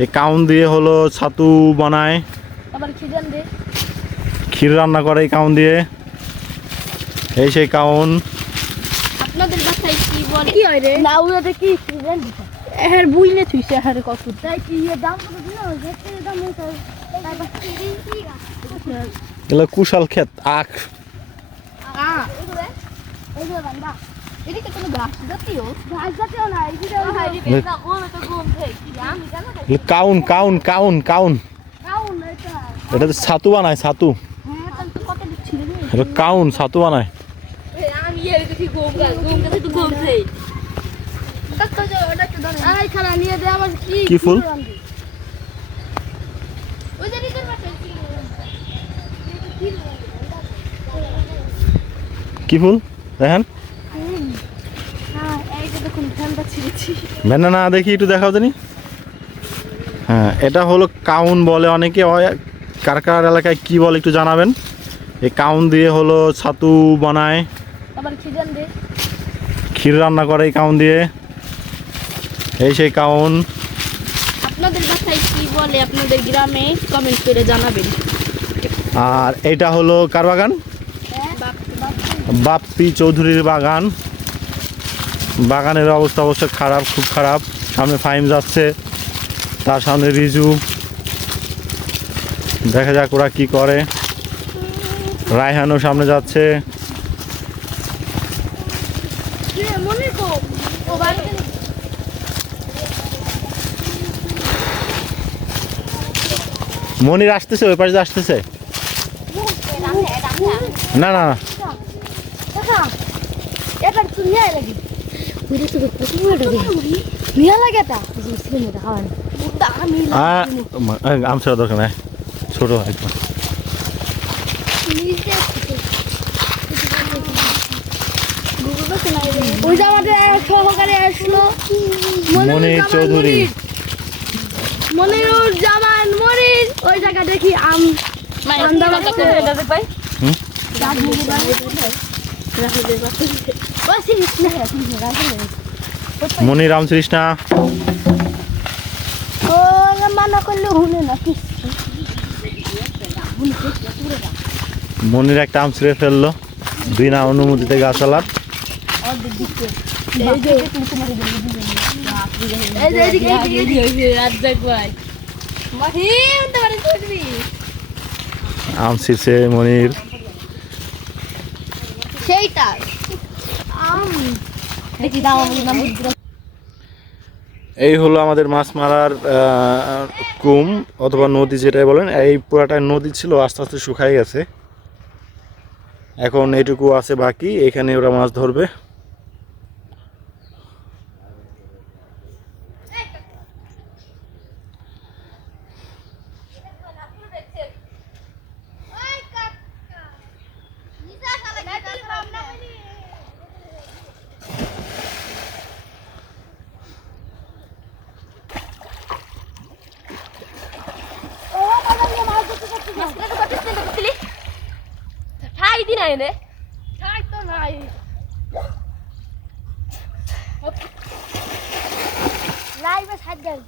এই কাউন দিয়ে হলো ছাতু বানায়, ক্ষীর রান্না করে এই কাউন দিয়ে। এই সেই কাউন। আপনাদের বাসায় কি বলে কি হয় রে? না ওটা কি সিজন দিছে। এর বুইলে থুইছে এর কত। তাই কি এর দাম কত দিন হয়? যেতে দাম হইছে। তারপর কি এগুলো কুশাল ক্ষেত আখ। এইগুলো বান্দা। এদিকে কোনো ঘাস জাতীয় না, এইদিকে না ওটা তো গম থেকে কি আমি জানা না। কাউন কাউন কাউন কাউন কাউন এটা তো ছাতু বানায়, ছাতু। হ্যাঁ তাহলে তো কত দিচ্ছিল রে। এটা কাউন ছাতু বানায়। আমি এর কাছে গম গাছে তো গম থেকে কত যে ওটা তো ধরে আই খালা নিয়ে দে আমার কি ফুল? ওই যে নিচের পাশে কি ফুল দেখেন? হ্যাঁ এই যে দেখুন ঠান্ডা ছিড়েছি। না না দেখি একটু দেখাও জানি। হ্যাঁ এটা হলো কাউন বলে অনেকে, কার কার এলাকায় কি বলে একটু জানাবেন। এই কাউন দিয়ে হলো ছাতু বানায়, আবার খিজান দে ক্ষীর রান্না করে এই কাউন দিয়ে। এই সেই কাউন। আপনাদের বাসায় কি বলে আপনাদের গ্রামে কমেন্ট করে জানাবেন। আর এইটা হলো কার বাগান? বাপ্পি চৌধুরীর বাগান। বাগানের অবস্থা অবশ্য খারাপ, খুব খারাপ। সামনে ফাইম যাচ্ছে, তার সামনে রিজু। দেখা যাক ওরা কি করে। রায়হানও সামনে যাচ্ছে। মনির আসতেছে, ওই পাশে আসতেছে। না না না আমছাড়া দরকার নাই, ছোট একদম। ওই যে আমাদের সহকারে আসলো মনির চৌধুরী, মনিরুর জামান মনির। ওই জায়গা দেখি আম মনির রামকৃষ্ণা। মানা করলে শুনে না কি মনির একটা আম ছিঁড়ে ফেললো বিনা অনুমতিতে গাছালার। আম ছিঁড়ছে মনির। সেইটা এই হলো আমাদের মাছ মারার কুম অথবা নদী যেটাই বলেন। এই পুরাটা নদী ছিল, আস্তে আস্তে শুকাই গেছে। এখন এইটুকু আছে বাকি, এখানে ওরা মাছ ধরবে। লাইভে ছাড় দেন।